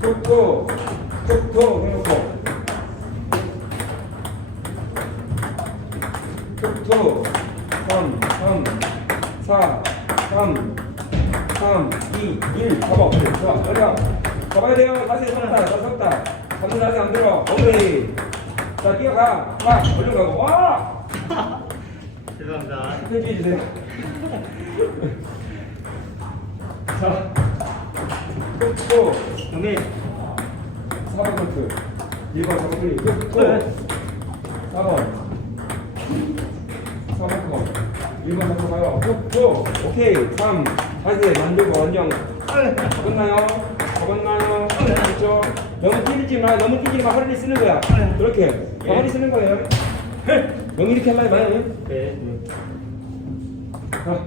툭툭 툭툭 해놓고 툭툭 3 3 4 3 3 2 1 잡아 좋아 가 잡아야 돼요 다시 섰다 다시 섰다 잠시 다시 안 들어 오케이 자 뛰어가 와 얼른 가고 와 죄송합니다. 편지해 주세요 자 툭툭 형님. 4번 코트 1번 4번 클릭 네. 4번 4번 컷 1번 4번 가요 툭툭 오케이 3 다시 만들고 완전 끝나요? 잡았나요? 그렇죠? 너무 뛰지 마, 너무 뛰지 마, 허리를 쓰는 거야. 그렇게. 예. 허리 쓰는 거예요. 너무 이렇게 하려면 많이. 네. 자,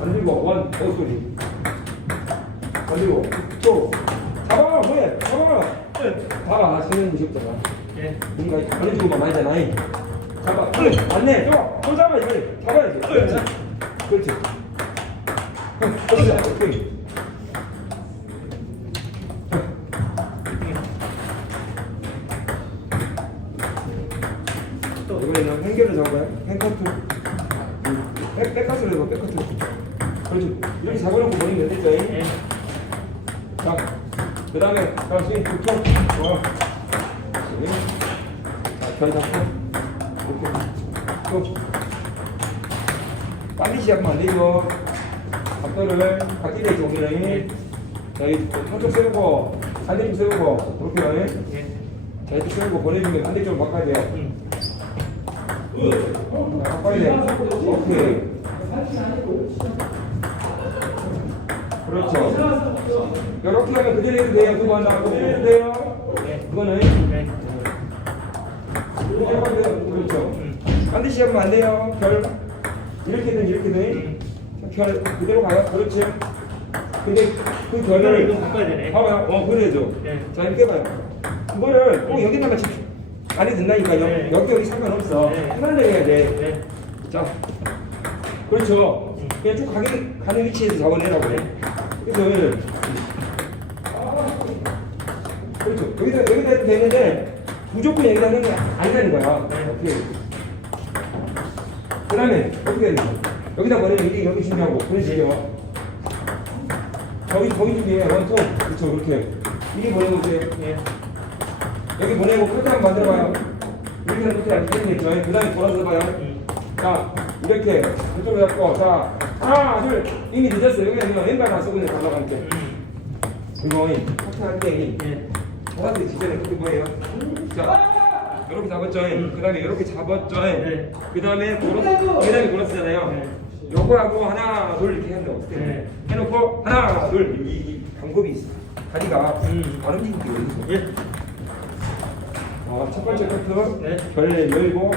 만들고, 원, 오 소리. 만들고, 또, 잡아, 뭐해? 잡아. 봐봐, 세는 무섭잖아. 네. 뭔가 안 해주고 막 많이잖아. 잡아. 안내, 또, 또 잡아, 이거. 잡아야지. 그렇지. 그렇지. 그렇지. 오케이. 또. 이번에는 횡결을 잡아요. 횡커트. 백, 백커트로 해봐, 백커트. 그렇지. 이렇게 잡아놓고 버리면 되죠. 네. 자, 그 다음에, 자, 스윙 툭툭. 좋아. 스윙. 자, 별 잡고. 이렇게. 또. 빨리 안 되고. 각도를 같이 되죠. 자, 이 한쪽 세우고, 반대쪽 세우고, 그렇게 해. 네. 자, 이렇게 세우고 보내주면 반대쪽으로 바꿔야 돼요. 음. 자, 빨리. 오케이. 그렇죠. 이렇게 하면 그대로 해도 돼요. 그거 해도 돼요. 네. 그거는 네. 이렇게 하면 돼요. 그렇죠. 음. 반드시 하면 안 돼요. 별 이렇게든 이렇게든 별 그대로 가요. 그렇지. 근데 그 별을 이거 바꿔야 되네. 봐봐요. 어 그래죠. 네. 자 이렇게 봐요. 그거를 꼭 여기다가 집 안에 든다니까요. 네. 여기 여기 상관없어. 네. 하나를 해야 돼. 네. 자, 그렇죠. 그냥 쭉 가는, 가는 위치에서 잡아내라고 해. 그렇죠. 여기다, 여기다 해도 되는데, 무조건 여기다 하는 게 아니라는 거야. 네. 오케이. 그 다음에, 어떻게 해야 돼? 여기다 버리면 이게 여기 준비하고, 그런 식이요. 저기, 거기 준비해. 원, 투. 그렇죠. 그렇게. 이게 보내고 오세요. 네. 여기 보내고 카트 한번 만들어봐요. 이렇게 하는 것도 안 되겠죠. 그 다음에 돌아서 봐요. 음. 자, 이렇게 이쪽으로 잡고, 자, 하나, 둘, 이미 늦었어요. 여기 그냥 왼발 안 쓰고 그냥 올라갈게. 음. 이거 카트 할 때, 네. 저한테 직전에 그게 뭐예요? 자, 이렇게 잡았죠. 그 다음에 이렇게 잡았죠. 네. 그 다음에 그 다음에 돌았잖아요. 네. 요거 하고 하나, 둘 이렇게 해? 네. 해놓고 하나, 둘, 이, 이 방법이 있어. 다리가 음. 안 움직이게 돼. 예. 어, 첫 번째 커트 네. 결 열고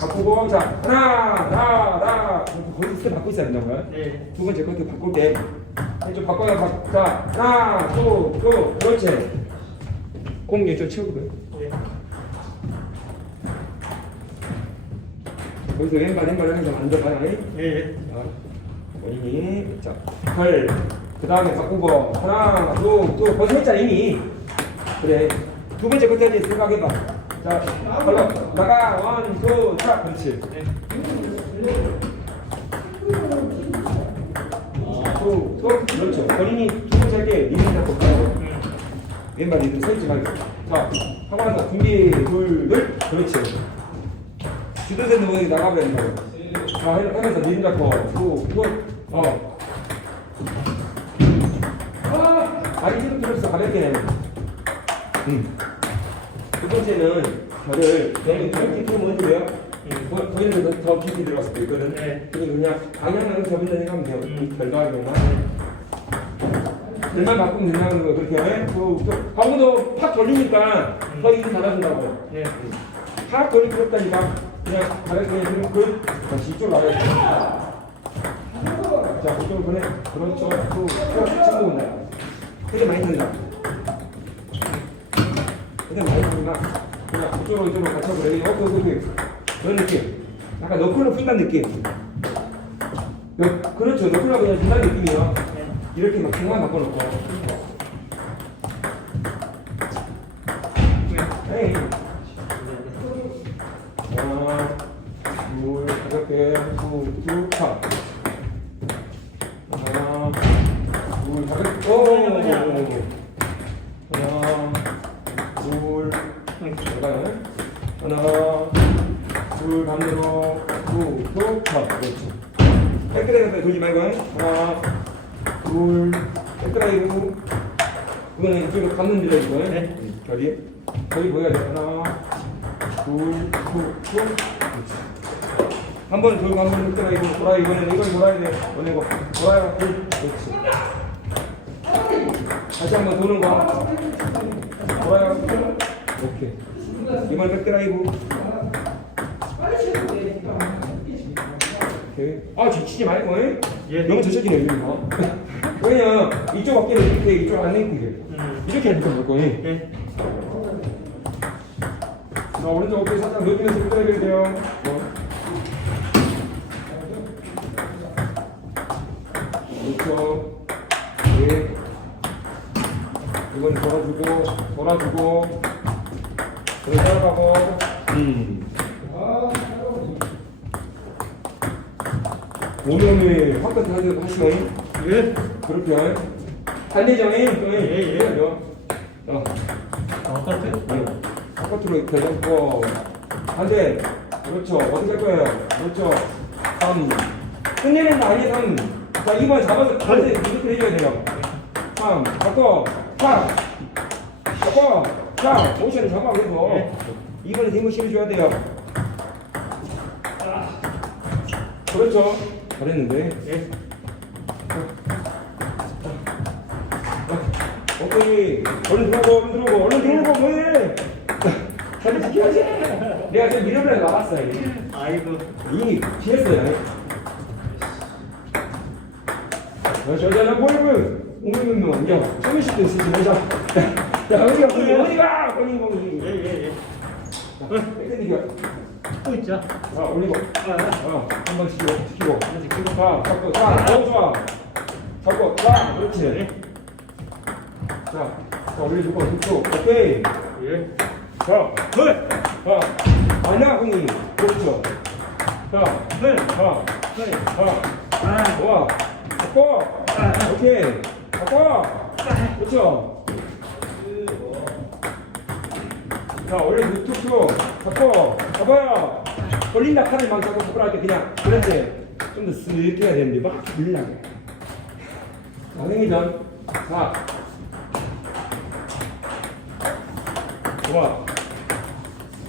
바꾸고 자 하나 하나 거기서 스텝 바꾸고 있어야 된다고요? 네. 두 번째 커트 바꿀 때 좀 바꿔야 바, 자 하나 둘둘 그렇지. 공 이쪽 채우고요 네. 거기서 왼발 왼발 하면서 앉아봐요. 네. 자, 본인이. 자걸그 다음에 바꾸고 하나 둘둘 벌써 했잖아 이미. 그래. 두 번째 이제 생각해봐 자 걸러 나가 원 투 차 그렇지 네. 또, 또, 그렇죠. 본인이 두 번째 할게 리듬 잡고 가요. 음. 왼발 리듬 서있지 말고. 자, 하고 나서 준비, 둘, 둘. 그렇지. 주도세는 모양이 나가버야 된다고. 자, 해- 하면서 리듬 잡고, 두, 두, 어. 아, 다리 힘 들었어, 가볍게. 음. 두 번째는 저를 이렇게 돼요? 거- 거기는 더, 더 깊이 들어갈 수도 있거든. 네. 그리고 그냥 방향을 접는다 생각하면 돼요. 음. 결과하기만. 글만 바꾸면 된다는 거 그렇게 해. 방금도 팍 돌리니까 더 일이 달라진다고. 네. 팍 돌릴 필요 없다니까. 그냥 가볍게 그냥 그 다시 이쪽으로 나가야 돼. 자, 이쪽으로 보내. 그렇죠. 또, 또 친구 온다. 그게 많이 든다. 그게 많이 든다. 그냥 이쪽으로 이쪽으로 같이 버려. 어, 그, 그, 그. 그런 느낌. 약간 너클로 푼다는 느낌. 여- 그렇죠. 너클로 그냥 준다는 느낌이에요. 이렇게 막 중간 바꿔놓고. 에이. 하나, 둘, 가볍게, 후, 쭉, 차. 하나, 둘, 가볍게, 오, 오, 오, 오. 하나, 둘, 잠깐. 하나, 둘, 반대로, 후, 쭉, 차. 그렇지. 깨끗하게 돌지 말고, 하나, 둘, 깨끗하게 후. 이거는 이쪽으로 감는 데가 있고, 네. 결이. 결이 보여야 돼. 하나, 둘, 후, 쭉. 한 번은 돌고 한 번은 끝내가 이거 돌아 이번에는 이걸 돌아야 돼. 보내고 돌아요. 둘. 그렇지. 다시 한번 도는 거. 돌아요. 오케이. 이번 백드라이브. 오케이. 아, 지치지 말고, 잉? 예. 너무 저쪽이네, 여기가. 왜냐, 이쪽 어깨를 이렇게, 이쪽 안 내고, 이게. 음. 이렇게 하니까 될 거니. 네. 자, 오른쪽 어깨 살짝 넓히면서 끌어야 돼요. 어. 그렇죠. 네. 이건 돌아주고, 돌아주고, 그리고 따라가고, 음. 몸이 확 하시고 하시면 예. 그렇게 반대정이 예, 예. 어. 바깥에? 네. 바깥으로 이렇게 잡고 반대 그렇죠 어떻게 할 거예요 그렇죠 3 끝내는 거 아니에요 3 자, 2번 잡아서 반대 이렇게 해줘야 돼요. 3 바꿔 4 바꿔 4 모션 잡아 그래서 네. 2번에 힘을 실어줘야 돼요. 그렇죠? 잘했는데? 예. 오케이 얼른 들어오고 얼른 들어오고 얼른 들어오고 뭐해? 자리 지켜야지. 내가 지금 미련을 나왔어 아이고. 이미 피했어요 저저저 보이면 오면 야 소미씨 때 쓰지 말자 야 어디가 어디 어디가 거기 거기 예, 예, 예. 땡땡이가 또 있죠? 자 올리고 아, 아. 시키고 시키고 하나 지키고. 자 잡고 자 너무 좋아 잡고 자 그렇지 네. 자, 자 올려주고 툭툭 오케이 예. 자 헐! 자, 아니야, 형님. 그렇죠. 자, 헐! 자, 헐! 자, 아! 좋아. 바꿔. 오케이. 바꿔. 그렇죠. 자, 원래 툭툭. 바꿔. 바꿔요. 걸린다 카드 막 바꾸라 할때 그냥. 그런데 좀더 스르게 해야 되는데 막 밀라게. 자, 생기전. 자. 좋아.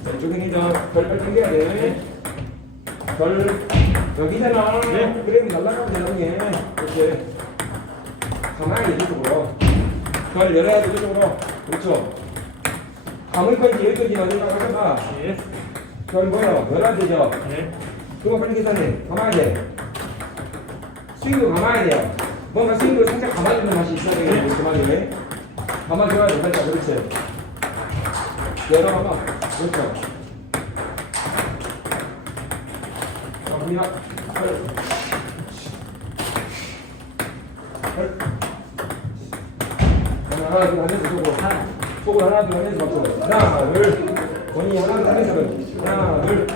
왼쪽 행위전 별빨 당겨야 돼. 별 여기잖아. 네. 그래 날라가면 되는 게 이렇게 가만히 이쪽으로 별 열어야 돼 이쪽으로. 그렇죠. 감을 건지 여기까지 어디가 가져가. 예. 별 뭐야? 열어야 되죠. 예. 그거 빨리 계산해. 가만히 돼. 스윙도 가만히 돼요. 뭔가 스윙도 살짝 가만히 있는 맛이 있어야 되겠네. 가만히 돼. 가만히 줘야 돼. 살짝 그렇지. 열어봐봐. 그렇죠. 자, 우리가 헐. 헐. 하나, 하나, 둘, 속으로. 하나. 속으로 하나, 둘, 하면서 박수. 하나, 둘. 본인이 하나, 둘, 하면서 박수. 하나, 둘.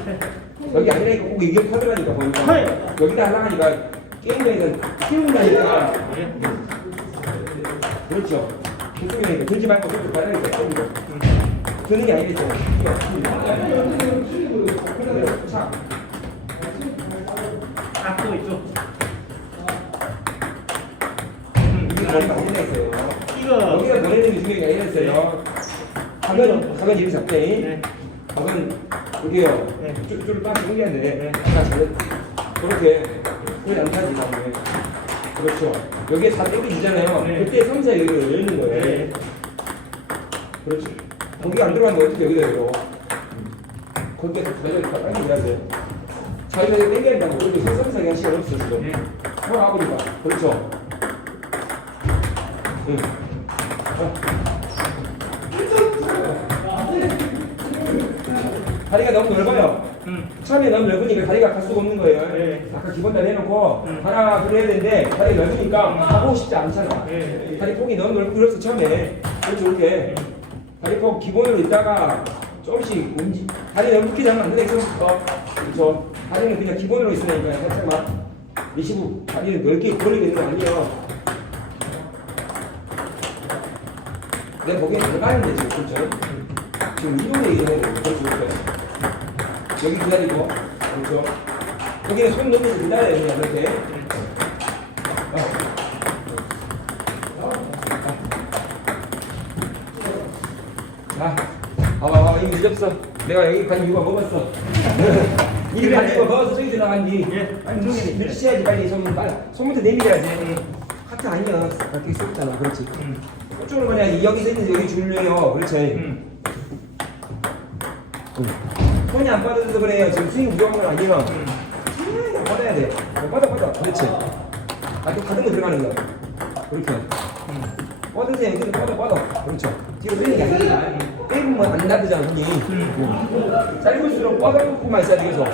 여기 아니라니까 꼭 이게 카드라니까 보니까. 헐. 여기다 하나 하니까 게임장에서 키운다니까. 예. 그렇죠. 그쪽이니까 들지 말고 그쪽 가라니까. 음. 드는 게 아니겠죠. 자, 아, 또 있죠? 이거. 여기가 보내는 게 중요한 게 아니라 했어요. 각은, 각은 이렇게 잡대. 네. 각은 여기요. 네. 네. 아까 잘했 그렇게. 그래, 안 타지, 다음에. 그렇죠. 여기에 다 땡겨지잖아요. 네. 그때 3, 4 여기로 열는 거예요. 네. 그렇지. 거기 안 들어가면 어떻게 여기다 열어? 거기에 매장이 빨리 해야 돼. 자기가 땡겨야 된다고. 그렇게 설상하게 할 시간 없어, 지금. 예. 형 아버지가. 그렇죠. 다리가 너무 넓어요. 음. 처음에 너무 넓으니까 다리가 갈 수가 없는 거예요. 네. 아까 기본 다리 해놓고 음. 하나 둘 해야 되는데 다리 넓으니까 하고 싶지 않잖아. 네. 다리 폭이 너무 넓고 그래서 처음에 그렇죠 이렇게 다리 폭 기본으로 있다가 조금씩 움직 다리 크게 잡으면 안 돼. 그럼 어, 그렇죠. 다리는 그냥 기본으로 있으니까 살짝만 리시브 다리를 넓게 벌리고 있는 거 아니에요. 내가 보기엔 들어가는데 지금 그렇죠. 지금 이동에 얘기해야 돼. 그렇죠. 그렇죠. 여기 기다리고 그렇죠. 여기는 손 넣으면서 기다려요 그냥 이렇게. 어. 자, 봐봐, 봐봐, 이미 늦었어. 내가 여기 간 이유가 먹었어. 이리 간 이유가 먹어서 저기 들어간디. 예. 아니, 저기 밀치해야지 빨리. 손, 빨리. 손부터 내밀어야지. 하트 아니야. 그렇게 쏟잖아. 그렇지. 음. 이쪽으로 보내야지. 여기 있는데 여기 줄려요. 그렇지. 음. 손이 안 빠져서 그래요. 지금 스윙 건 아니에요. 음. 음, 뻗어야 돼. 뻗어, 뻗어. 그렇지. 아, 또 가든 거 들어가는 거. 그렇게. 음. 뻗으세요. 여기도 뻗어, 뻗어. 그렇죠. 뒤로 빼는 게 아니라. 빼면 안 놔두잖아, 손이. 짧을수록 뻗어놓고만 있어야 돼, 계속.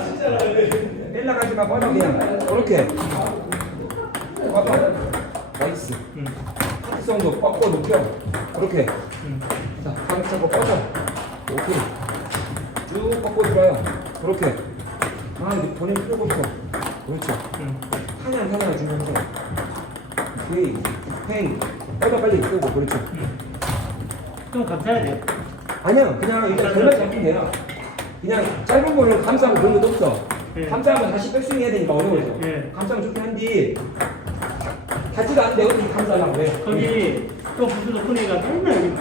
뺄라가지만 뻗어, 그냥. 그렇게. 뻗어. 나이스. 음. 합성도 뻗고 높여. 그렇게. 음. 자, 잡고 뻗어. 오케이. 쭉 뻗고 들어요. 그렇게. 아, 이거 보낼 필요가 없어. 그렇죠. 음. 하나 하나 중요한 거. 오케이. 행. 뻗어 빨리 끄고. 그렇죠. 좀 감사해야 돼요. 아니야, 그냥 일단 절만 잡히면 돼요. 그냥 짧은 거는 감싸고 그런 것도 없어. 예. 감싸면 다시 백스윙 해야 되니까 어려워져. 예. 감싸면 좋긴 한데, 닿지도 않는데 어떻게 감싸려고 해. 거기 또 무슨 소리가 맨날 여기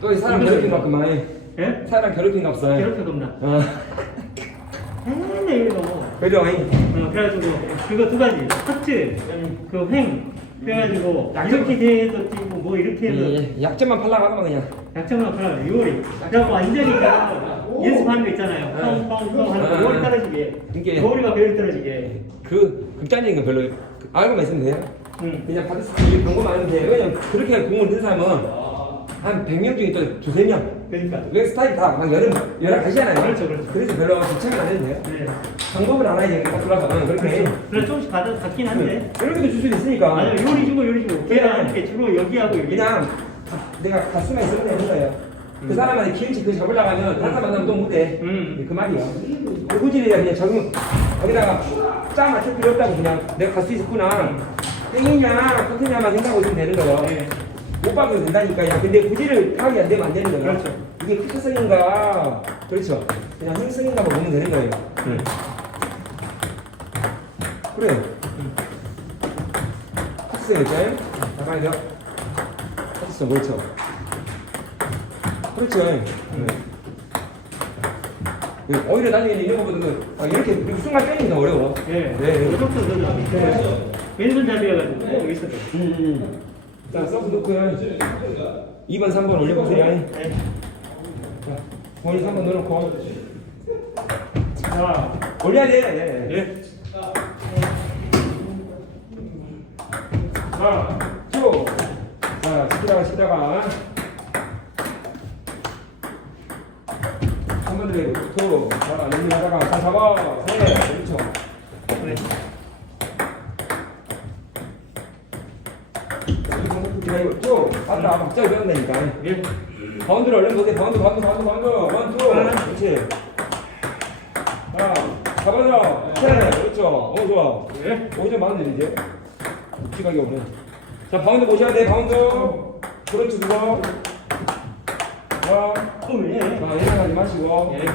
또 이 사람 괴롭힌 것 같구만. 예? 사람 괴롭힌 거 없어. 괴롭혀 겁나. 어, 맨날 여기 넘어. 아니. 어, 그래가지고 그거 두 가지 하트 그횡 해가지고 약점. 이렇게 대해서 뛰고 뭐 이렇게 해서 예, 약점만 팔라고 하면 그냥. 약점만 팔아요 요리 그래갖고 완전히 그냥 연습하는 거 있잖아요 펑펑펑 하는 거 어. 요리 떨어지게 이게- 요리가 배울 떨어지게 그 극단적인 거 별로 그- 알고만 있으면 돼요. 응. 그냥 받을 수 있는 경고만 하면 돼요. 왜냐면 그렇게 공을 든 사람은 한 100명 중에 또 두세 명. 그러니까 왜 스타일 다막 여러 여러 가지잖아요. 그렇죠, 그렇죠. 래서 별로 주체가 안 해도 돼요. 네. 방법을 알아야 되니까 돌아서 응, 그렇게 해. 그래 조금씩 받아 받긴 한데 이렇게도 줄 수 있으니까. 아니 요리 주고 요리 주고 그냥- 이렇게 주로 여기하고 여기 그냥 가- 내가 가수만 있으면 되는 거예요. 그 사람한테 기운치 그 잡으려고 하면 다른 만나면 또 못해. 음. 그 말이야. 그 구질이야 그냥 적응. 거기다가 짜 맞출 필요 없다고 그냥 내가 갈 수 있었구나. 땡이냐 컨테냐만 생각하고 있으면 되는 거예요. 네. 못 박아도 된다니까요. 근데 구질을 파악이 안 되면 안 되는 거예요. 그렇죠. 이게 크트성인가 그렇죠. 그냥 행성인가 뭐 보면 되는 거예요. 음. 그래요. 크트성이죠. 나가야 돼요. 크트성 그렇죠. 그렇죠. 네. 네, 오히려 나중에 이런 거보다는 아, 이렇게 순간 빼는 게더 어려워. 예. 네. 요렇게 그러죠. 왼손잡이여가지고 꼭 있어도 음, 음. 자, 서브 놓고요. 2번, 3번 올려보세요. 네. 자, 본인 3번 넣어놓고. 자, 올려야 돼. 네. 예. 자, 쭉. 자, 치다가 치다가. 한 번 더 해보고, 또. 자, 넘기다가. 자, 잡아. 세. 그렇죠. 네. 기다리고, 쭉. 왔다. 박자를 배운다니까. 예. 바운드를 얼른 보세요. 바운드, 바운드, 바운드, 바운드. 원, 투. 그렇지. 자, 잡아줘. 세. 그렇죠. 어, 좋아. 예. 5점 바운드 이제. 시각이 없네. 자, 바운드 보셔야 돼. 바운드. 그렇지, 그거. 자, 어, 예. 자, 예상하지 마시고. 예.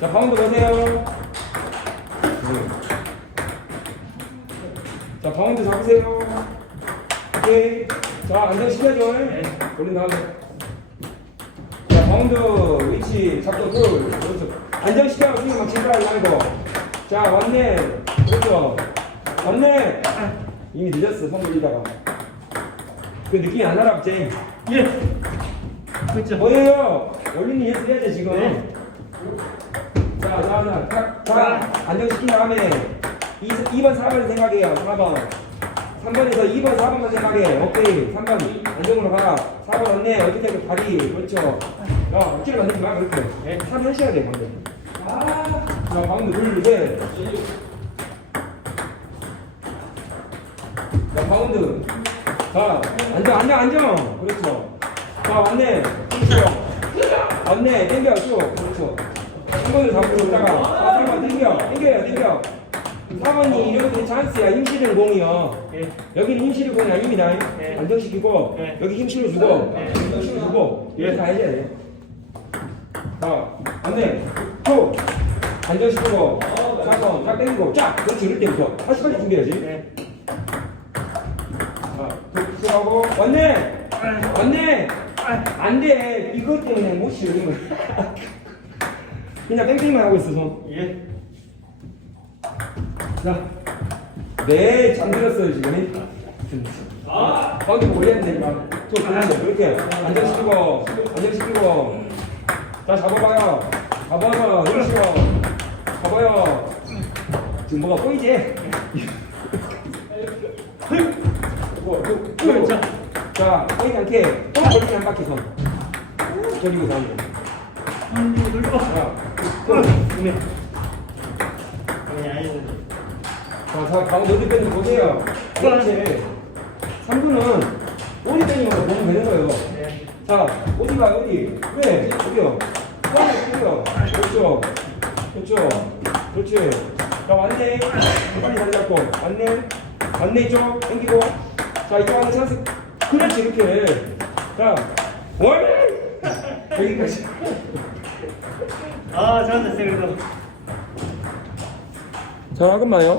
자, 바운드 보세요. 네. 자, 바운드 잡으세요. 오케이. 자, 안정시켜줘. 네. 올린 다음에. 자, 바운드 위치 잡고 둘. 그렇죠. 안정시켜. 스윙 막 진출하지 말고. 자, 왔네. 그렇죠. 왔네. 이미 늦었어. 손 돌리다가. 그 느낌이 안 나라, 쟤. 예. 그렇죠. 뭐예요? 올리는 연습 해야죠, 지금. 네. 자, 자, 자, 자, 자, 안정시킨 다음에 2, 2번, 4번 생각해요. 4번. 3번에서 2번, 4번만 생각해. 오케이. 3번 안정으로 가. 4번 언니 어떻게 그 다리. 그렇죠. 야, 억지로 만들지 마. 그렇게. 네. 3 하셔야 돼, 방금. 자, 바운드 돌리되. 자, 바운드. 자, 앉아, 앉아, 앉아. 그렇죠. 자, 왔네. 땡겨. 왔네. 땡겨, 쭉. 그렇죠. 한 번을 잡고 있다가, 아, 3번 땡겨. 땡겨요, 땡겨. 4번이 이렇게 찬스야. 힘 실은 공이요. 예. 여기는 힘 실은 공이 아닙니다. 네. 안정시키고, 네. 여기 힘 실어주고, 네. 힘 실어주고, 이렇게 가야지. 돼. 자, 안돼. 또 안정시키고, 4번 쫙 당기고, 쫙. 그렇지, 이럴 때부터. 다시 빨리 준비해야지. 예. 자, 독수하고 왔네. 왔네. 안 돼. 이것 때문에 못 쉬는 거야. 그냥 뺑뺑이만 하고 있어, 손. 예. 자, 네, 잠들었어요, 지금. 아, 거기 뭐 올렸네, 막. 또 그런데, 그렇게. 안정시키고, 안정시키고. 자, 잡아봐요. 잡아봐, 이러시고. 잡아요. 지금 뭐가 보이지? 그, 자, 자, 보이지 않게. 또 걸리지 한 바퀴 손. 돌리고 돌리고. 자, 또. 또. 그러면. 아니, 아니. 자, 자, 가운데 어디 빼는 보세요. 그렇지. 3분은 어디 빼는 거 보면 되는 거예요. 예. 자, 어디 가, 어디? 왜? 어디요? 어디, 어디요? 그렇죠. 그렇죠. 그렇지. 자, 왔네. 빨리 자리 잡고. 왔네. 왔네, 이쪽. 당기고. 자, 이쪽 하는 찬스. 그렇지, 이렇게. 자, 월! 여기까지. 아, 잘한다, 쌤. 그래도. 자, 잠깐만요.